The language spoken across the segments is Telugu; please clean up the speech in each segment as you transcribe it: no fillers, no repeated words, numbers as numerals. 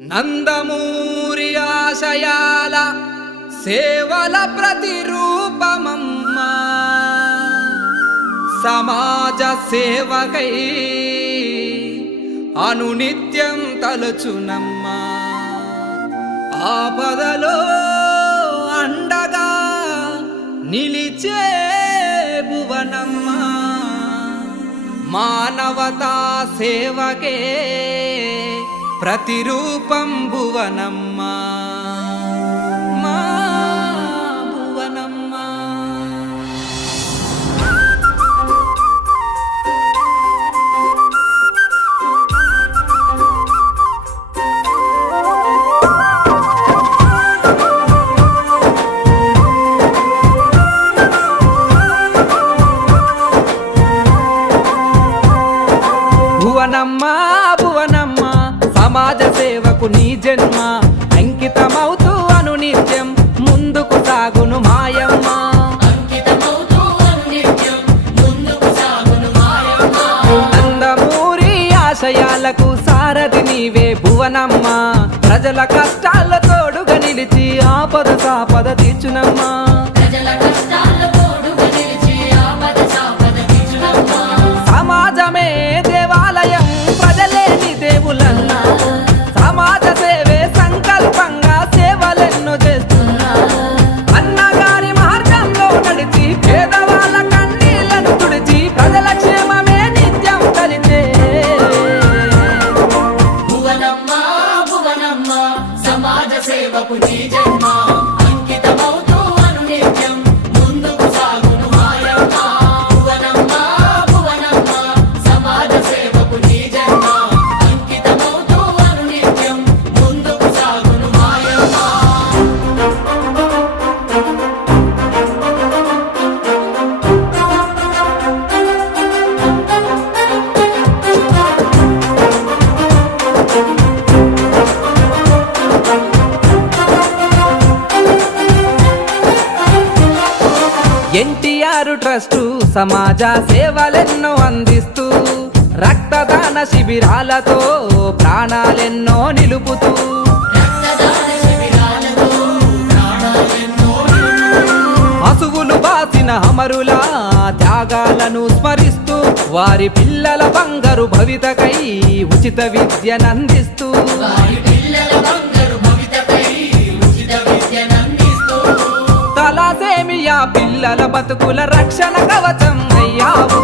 నందమూరి ఆశయాల సేవల ప్రతిరూపమమ్మా, సమాజ సేవకై అనునిత్యం తలుచునమ్మా. ఆపదలో అండగా నిలిచే భువనమ్మా, మానవతా సేవకే ప్రతిరూపం భువనమ్మా, మా భువనమ్మా. భువనమ్మా భువనమ్మా, సమాజ సేవకు నీ జన్మ అంకితమవుతూ అనునిత్యం ముందుకు సాగును మాయమ్మ. నందమూరి ఆశయాలకు సారథి నీవే భువనమ్మ, ప్రజల కష్టాల తోడుగా నిలిచి ఆపద సాపద తీర్చునమ్మా. సమాజమే దేవాలయం, ప్రజలే నీ దేవులన్నా, సమాజ సేవే సంకల్పంగా సేవలెన్నో చేస్తున్నా. అన్నగారి మార్గంలో నడిచి పేదవాళ్ళ కన్నీళ్లను తుడిచి ప్రజల క్షేమమే నిత్యం కలిచే భువనమ్మా భువనమ్మా, సమాజ సేవకు నీ జన్మ అంకితమవుతూ అనునిత్యం ముందుకు సాగును మాయమ్మ. భువనమ్మా భువనమ్మా, సమాజ సేవకు నీ జన్మ అంకితమవుతూ అనునిత్యం ముందుకు సాగును మాయమ్మ. ఎన్టీఆర్ ట్రస్టు సమాజ సేవలెన్నో అందిస్తూ రక్తదాన శిబిరాలతో ప్రాణాలెన్నో నిలుపుతూ రక్తదాన శిబిరాలతో ప్రాణాలెన్నో అసువులు బాసిన అమరుల త్యాగాలను స్మరిస్తూ వారి పిల్లల బంగారు భవితకై ఉచిత విద్యనందిస్తూ వారి పిల్లల బంగారు భవితకై ఉచిత విద్యనందిస్తూ తలసేమియా పిల్లల బతుకుల రక్షణ కవచం అయ్యావు.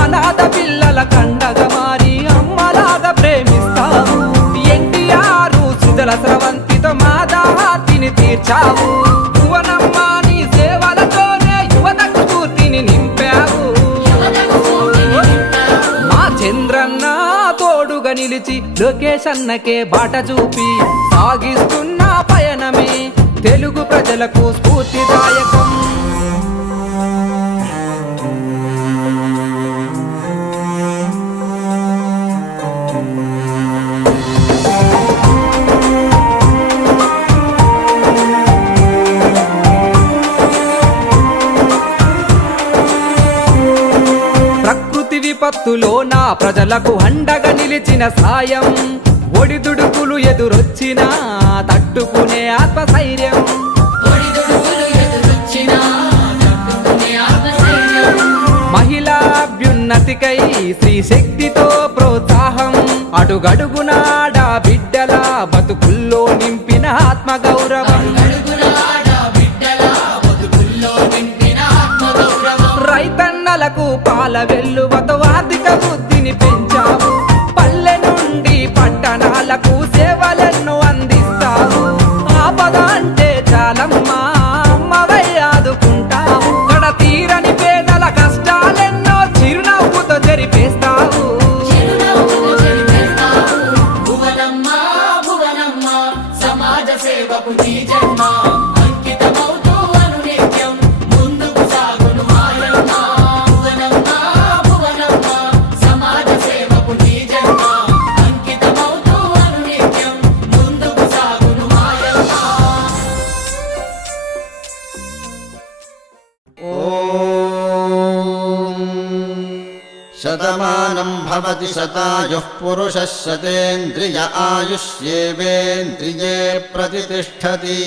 అనాథ పిల్లల కండగా మారి అమ్మలాగా ప్రేమిస్తావు. ఎన్టీఆర్ సుజల స్రవంతితో మా దాహార్తిని తీర్చావు. భువనమ్మా నీ సేవలతోనే యువతకు స్ఫూర్తిని నింపావు. మా చంద్రన్న తోడుగా నిలిచి లోకేష్ అన్నకే బాట చూపి సాగిస్తున్న పయనమే తెలుగు ప్రజలకు స్ఫూర్తిదాయకం. ప్రకృతి విపత్తులో నా ప్రజలకు అండగా నిలిచిన సాయం, ఒడిదుడుకులు ఎదురొచ్చినా తట్టుకునే ఆత్మస్థైర్యం. ఒడిదుడుకులు ఎదురొచ్చినా తట్టుకునే ఆత్మస్థైర్యం. మహిళా అభ్యున్నతికై స్త్రీ శక్తితో ప్రోత్సాహం, అడుగడుగునాడ బిడ్డల బతుకుల్లో నింపిన ఆత్మగౌరవం. అడుగడుగున ఆడబిడ్డల బతుకుల్లో నింపిన ఆత్మగౌరవం. రైతన్నలకు పాల వెల్లువతో ఆర్థిక వృద్ధిని పెంచావు. పల్లె నుండి పట్టణాలకు సేవలెన్నో అందిస్తావు. ఆపద అంటే చాలమ్మా అమ్మవై ఆదుకుంటావు. గడ తీరని పేదల కష్టాలెన్నో చిరునవ్వుతో జరిపేస్తావు. చిరునవ్వుతో చెరిపేస్తావు. భువనమ్మా భువనమ్మా, సమాజ సేవకు నీ జన్మ అంకితమవుతూ అనునిత్యం ముందుకు సాగును మాయమ్మ. భువనమ్మా భువనమ్మా, సమాజ సేవకు నీ జన్మ అంకితమవుతూ అనునిత్యం ముందుకు సాగును మాయమ్మ. ఓం शतमानं भवति शतायुः पुरुषः शतेन्द्रिय आयुष्येवेन्द्रिये प्रतितिष्ठति।